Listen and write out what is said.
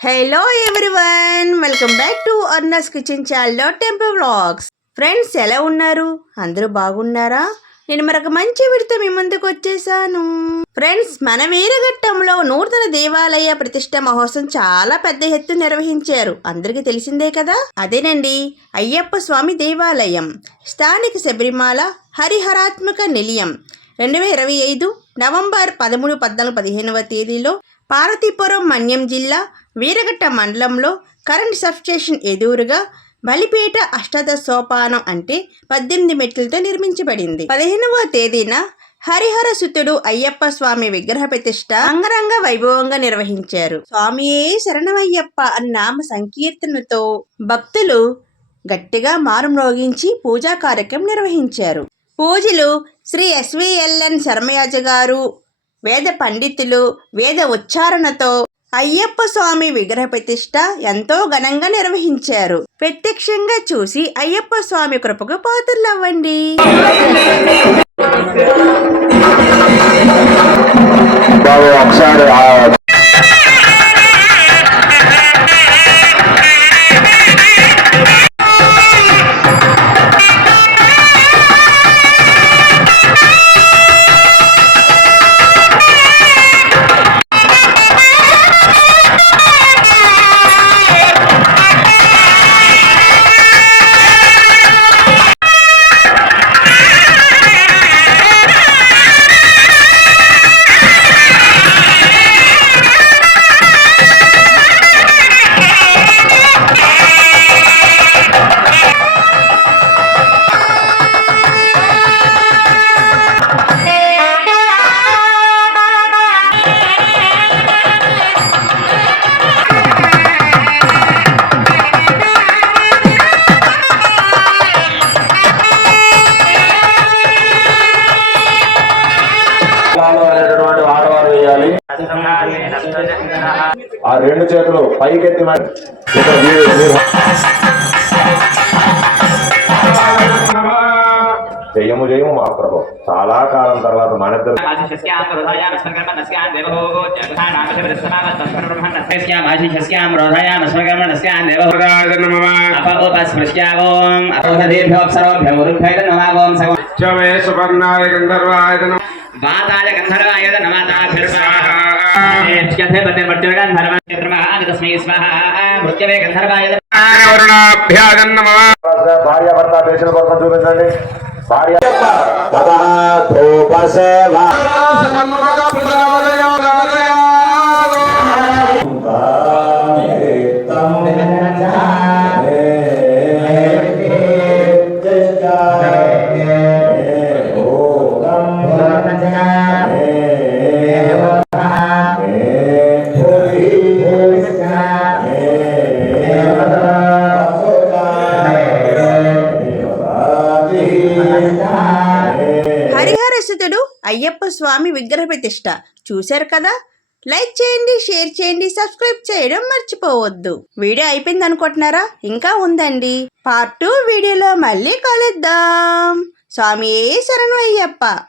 Hello everyone welcome back to Arna's kitchen ఛానల్లో temple vlogs friends ఎలా ఉన్నారు? అందరూ బాగున్నారా? నేను మరొక మంచి విడితో మీ ముందుకు వచ్చేసాను. ఫ్రెండ్స్ మన వీరఘట్టంలో నూతన దేవాలయ ప్రతిష్ట మహోత్సవం చాలా పెద్ద ఎత్తు నిర్వహించారు. అందరికీ తెలిసిందే కదా? అదేనండి అయ్యప్ప స్వామి దేవాలయం. స్థానిక శబరిమాల హరిహరాత్మక నిలయం. రెండు వేల ఇరవై ఐదు నవంబర్ పదమూడు పద్నాలుగు పదిహేనవ తేదీలో పార్వతీపురం మన్యం జిల్లా వీరఘట్ట మండలంలో కరెంట్ సబ్స్టేషన్ ఎదురుగా బలిపేట అష్టాదశ సోపానం అంటే పద్దెనిమిది మెట్లతో నిర్మించబడింది. పదిహేనవ తేదీన హరిహర సుతుడు అయ్యప్ప స్వామి విగ్రహ ప్రతిష్ట అంగరంగ వైభవంగా నిర్వహించారు. స్వామియే శరణమయ్యప్ప అన్న నామ సంకీర్తనతో భక్తులు గట్టిగా మారుమ్రోగించి పూజా కార్యక్రమం నిర్వహించారు. పూజలు శ్రీ ఎస్విఎల్ఎన్ శర్మయాజ గారు వేద పండితులు వేద ఉచ్చారణతో అయ్యప్ప స్వామి విగ్రహ ప్రతిష్ట ఎంతో ఘనంగా నిర్వహించారు. ప్రత్యక్షంగా చూసి అయ్యప్ప స్వామి కృపకు పాత్రలవ్వండి. ఆ రెండు చేతులు పైకెత్తి మరి జయము జయము మా ప్రభు. చాలా కాలం తర్వాత మన ఇద్దరు సువర్ణాయ గంధర్వాయ నమః వరుణాభ్యాగం నమః భార్య భర్త పేషల కోసం చూపించండి భార్య స్వామి విగ్రహ ప్రతిష్ట. చూశారు కదా? లైక్ చేయండి షేర్ చేయండి సబ్స్క్రైబ్ చేయడం మర్చిపోవద్దు. వీడియో అయిపోయింది అనుకుంటున్నారా? ఇంకా ఉందండి. పార్ట్ టూ వీడియోలో మళ్ళీ కలుద్దాం. స్వామి శరణు అయ్యప్ప